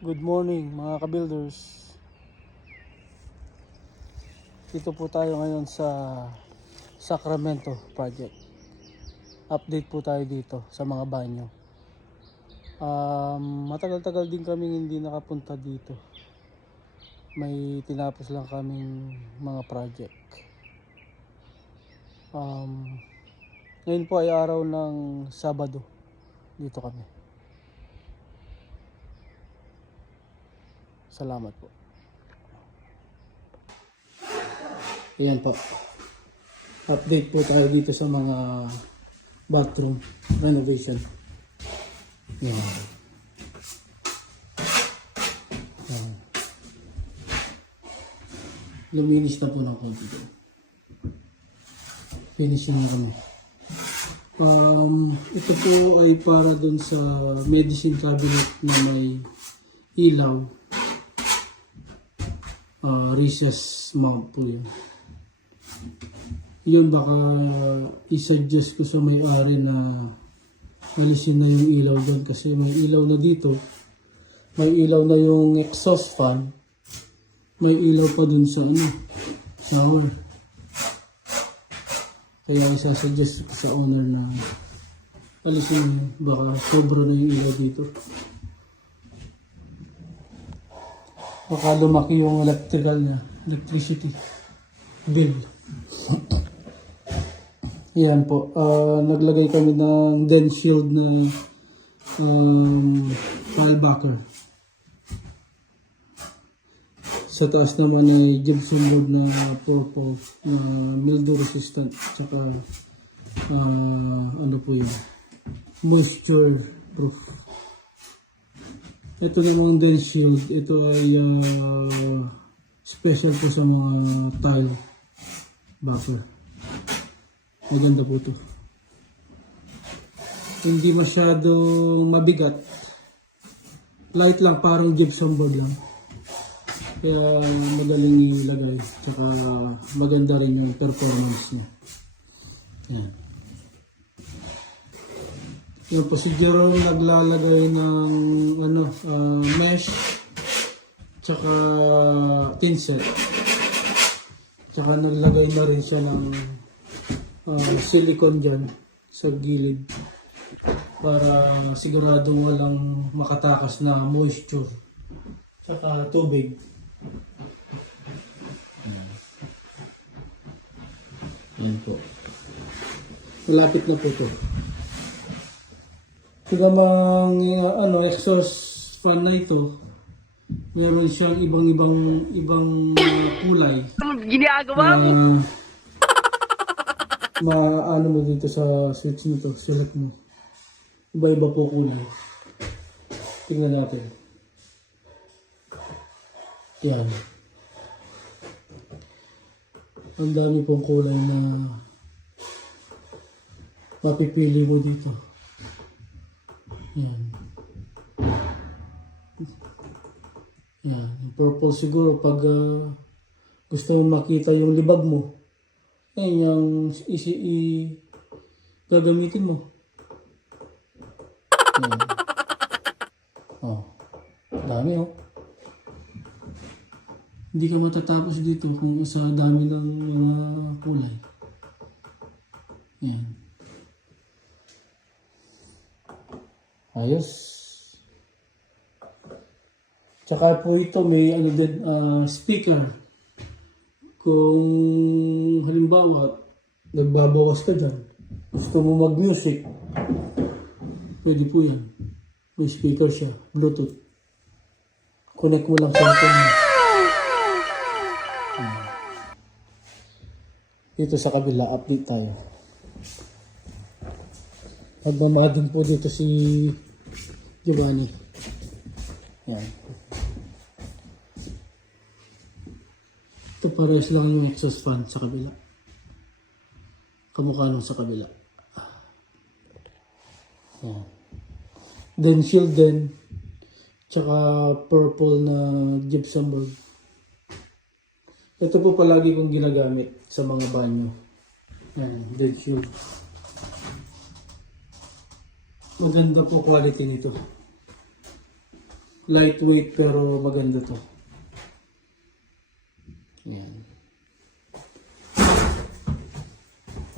Good morning mga ka-builders. Dito po tayo ngayon sa Sacramento project. Update po tayo dito sa mga banyo. Matagal-tagal din kaming hindi nakapunta dito. May tinapos lang kaming mga project. Ngayon po ay araw ng Sabado. Dito kami. Salamat po. Ayan po. Update po tayo dito sa mga bathroom renovation. Ayan. Ayan. Luminis na po ng konti doon. Finishing na kami. Ito po ay para doon sa medicine cabinet na may ilaw. Recess mount po yun. Yun baka i-suggest ko sa may-ari na alisin na yung ilaw doon kasi may ilaw na dito. May ilaw na yung exhaust fan. May ilaw pa dun sa shower. Kaya isa-suggest ko sa owner na alisin na yun. Baka sobra na yung ilaw dito. Baka lumaki yung electricity bill. Yan po. Naglagay kami ng dent shield na file backer. Sa taas naman ay gypsum board na purple na mildew resistant. Tsaka ano po yun? Moisture proof. Ito namang dent shield, ito ay special po sa mga tile buffer. Maganda po ito. Hindi masyadong mabigat. Light lang, parang gypsum board lang. Kaya madaling ilagay. Tsaka maganda rin yung performance niya. Yan. Yung po si Jerome naglalagay ng mesh tsaka tinset. Tsaka naglagay na rin siya ng silicone dyan sa gilid para sigurado walang makatakas na moisture tsaka tubig. Yan po. Malapit na po ito. Ito namang exhaust fan na ito, meron siyang ibang kulay. Ginagawa mo? Maano mo dito sa switch nito, select mo. Iba-iba po kulay. Tingnan natin. Yan. Ang dami pong kulay na mapipili mo dito. Yan. Yan. Yung purple siguro pag gusto mo makita yung libag mo. Yan yung gagamitin mo. Yan. Oh. Dami oh. Hindi ka matatapos dito kung sa dami ng mga kulay. Yan. Ayos. Tsaka po ito may din speaker. Kung halimbawa nagbabawas ka dyan, gusto mo mag-music, pwede po yan. May speaker siya, Bluetooth. Connect mo lang sa phone mo. Dito sa kabila, update tayo. Pagmamadin po dito si Giovanni. Yan. Ito pares lang yung exhaust fan sa kabila. Kamukha nung sa kabila. Yan. Then shield din. Tsaka purple na gypsum board. Ito po palagi kong ginagamit sa mga banyo. Yan. Then shield. Maganda po quality nito. Lightweight pero maganda to. Yan.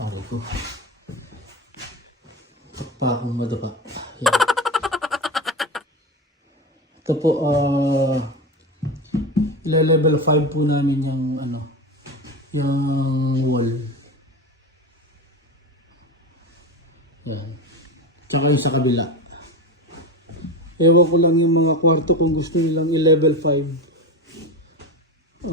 Aray ko. Pa akong madapa. Yan. Ito po, level 5 po namin yung yung wall. Yan. Tsaka yung sa kabila. Ewan ko lang yung mga kwarto kung gusto nilang i-level 5.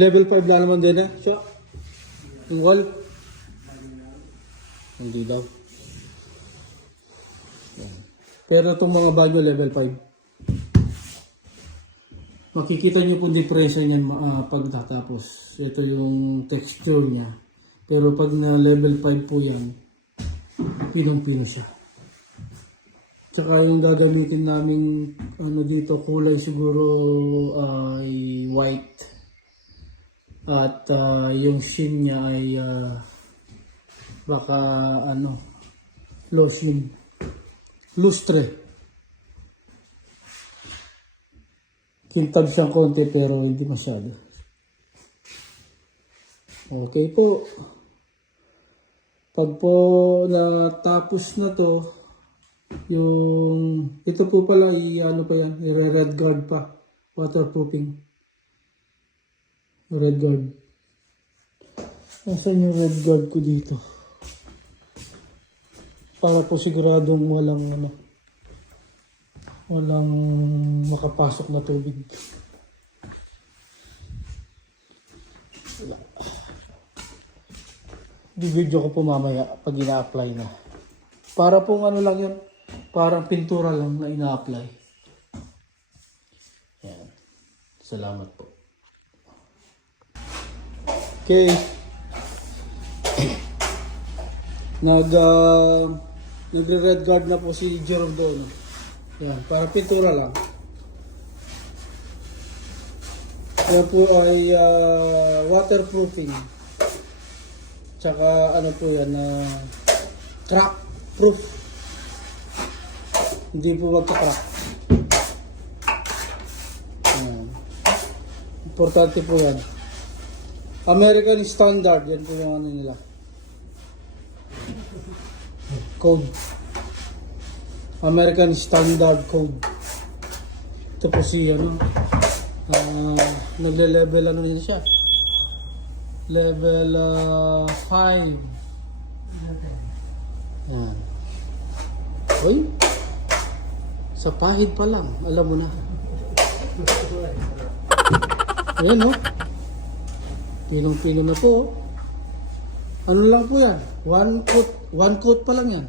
Level 5 na naman din siya. Yung wall. Hindi daw. Yan. Pero itong mga banyo level 5. Makikita nyo po diferensya niyan pagtatapos. Ito yung texture niya. Pero pag na level 5 po yan, pinong-pino siya. Tsaka yung gagamitin namin dito, kulay siguro ay white. At yung sheen niya ay baka low sheen. Lustre. Kintab siyang konti pero hindi masyado. Okay po. Pag po natapos na to, yung ito po pala pa yan, i-red guard pa, waterproofing. Red guard. Nasaan yung red guard ko dito? Para po siguradong walang makapasok na tubig. Video ko po mamaya pag ina-apply na. Para pong lang yun. Parang pintura lang na ina-apply. Yan. Salamat po. Okay. Nag-red guard na po si Jerome doon. Yan. Para pintura lang. Yan po ay waterproofing. Tsaka po yan crack proof. Hindi po magka-crack. Importante po yan. American Standard, yan po yung nila. Code. American Standard Code. Ito po si nagle-level nila siya. Level 5. Yan. Uy. Sa pahid pa lang. Alam mo na. Ayan Pinong-pino na po. Ano lang po yan? One coat pa lang yan.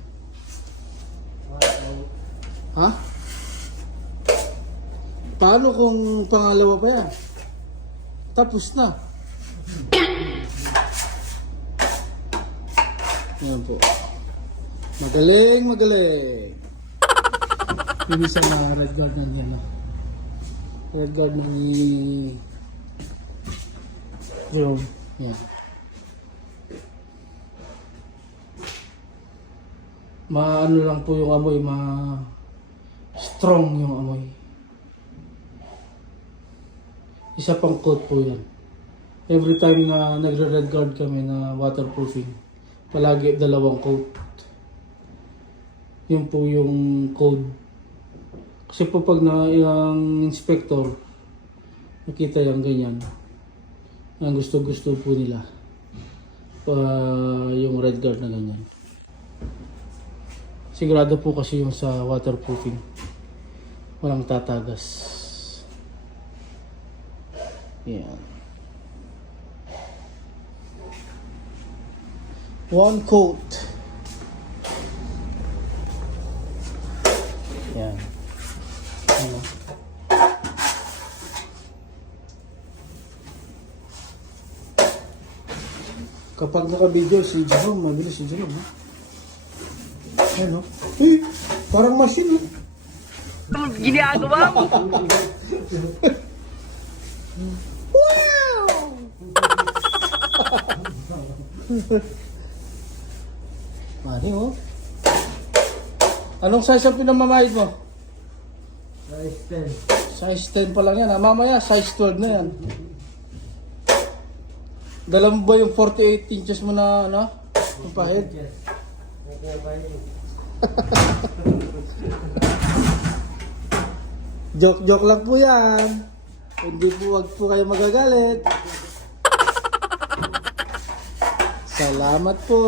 Ha? Paano kung pangalawa pa yan? Tapos na. Ayan po. Magaling. Yung isa na red guard na yan. Red guard na ni Jerome. Yan. Maano lang po yung amoy. Strong yung amoy. Isa pang coat po yan. Every time na nagre-red guard kami na waterproofing, palagi 2 coat. Yun po yung code. Kasi po pag yung inspector, nakita yung ganyan, ang gusto-gusto po nila yung red guard na ganyan. Sigurado po kasi yung sa waterproofing, walang tatagas. Yan. 1 coat. Yan. Kapag naka-video si Jerome, mabilis si Jerome, ha? Ayan, parang machine, Ginagawa mo! Wow! Mani, Anong size ang pinamamahid mo? Size 10. Size 10 pa lang yan. Mamaya, size 12 na yan. Dala mo ba yung 48 inches mo na, ano? Yung pahid? Yes. Okay, bye. Joke lang po yan. Hindi po, wag po kayo magagalit. Salamat po.